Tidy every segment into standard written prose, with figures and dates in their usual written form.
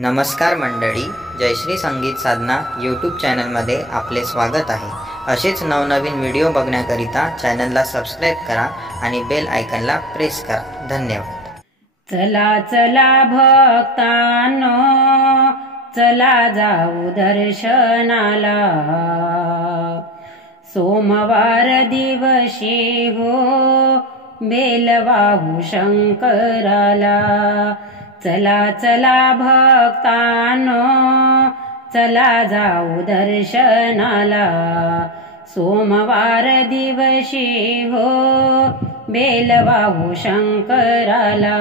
नमस्कार मंडळी, जयश्री संगीत साधना यूट्यूब चॅनलमध्ये आपले स्वागत आहे। असेच नवनवीन व्हिडिओ बघण्याकरिता चॅनलला सबस्क्राइब करा आणि बेल आयकॉनला प्रेस करा। धन्यवाद। चला चला भक्तांनो, चला जाऊ दर्शनाला। सोमवार दिवशी हो बेल वाहू शंकराला। चला चला भक्तांनो, चला जाऊ दर्शनाला। सोमवार दिवशी हो बेल वाहू शंकराला।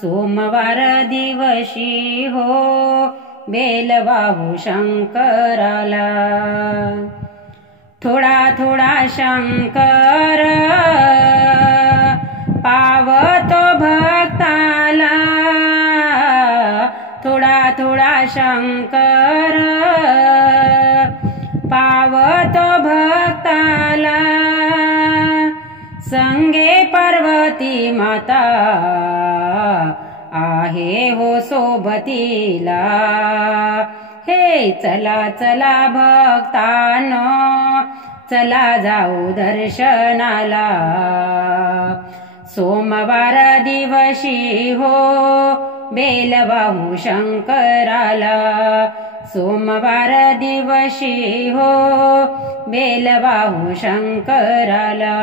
सोमवार दिवशी हो बेल वाहू शंकराला। थोडा थोडा शंकर पावतो भक्ताला। थोडा थोडा शंकर पावतो भक्ताला। संगे पार्वती माता आहे हो सोबतीला। हे चला चला भक्तांनो, चला जाऊ दर्शनाला। सोमवार दिवशी हो बेल वाहू शंकराला। सोमवार दिवशी हो बेल वाहू शंकराला।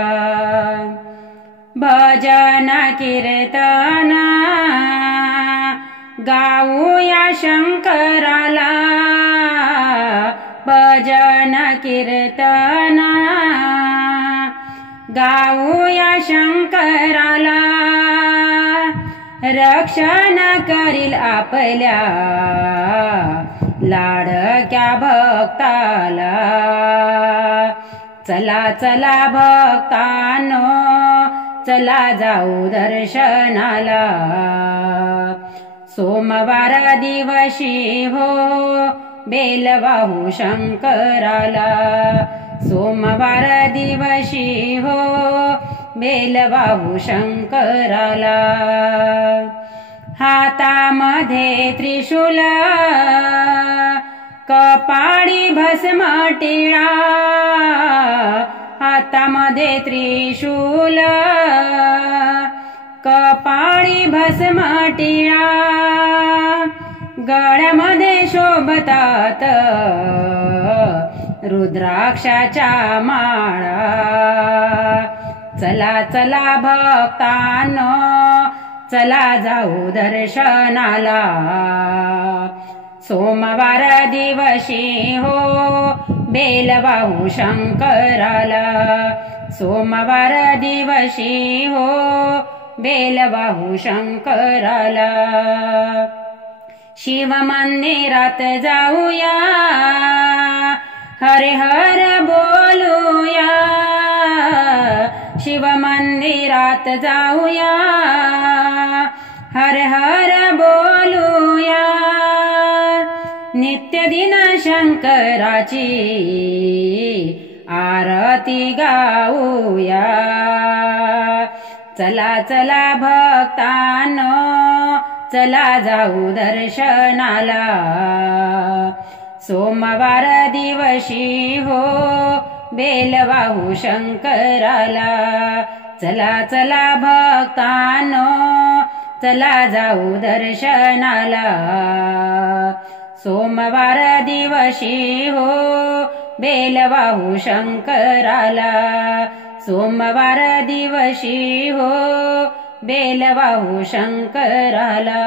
भजन कीर्तन गाऊया शंकराला। भजन कीर्तन गाऊया शंकराला। रक्षण करील आपल्या लाडक्या भक्ताला। चला चला भक्तांनो, चला जाऊ दर्शनाला। सोमवार दिवशी हो बेल वाहू शंकराला। सोमवार दिवशी हो बेल वाहू शंकराला। हातामध्ये त्रिशूल कपाळी भस्म टिळा। हातामध्ये त्रिशूल कपाळी भस्म टिळा। गळ्यामध्ये शोभतात रुद्राक्षाच्या माळा। चला चला भक्तांनो, चला जाऊ दर्शनाला। सोमवार दिवशी हो बेल वाहू शंकराला। सोमवार दिवशी हो बेल वाहू शंकराला। शिव मंदिरात जाऊया, हरे हर बोलूया। शिव मंदिरात जाऊया, हर हर बोलूया। नित्य दिन शंकराची आरती गाऊया। चला चला भक्तांनो, चला जाऊ दर्शनाला। सोमवार दिवशी हो बेल वाहू शंकराला। चला चला भक्तांनो, चला जाऊ दर्शनाला। सोमवार दिवशी हो बेल वाहू शंकराला। सोमवार दिवशी हो बेल वाहू शंकराला।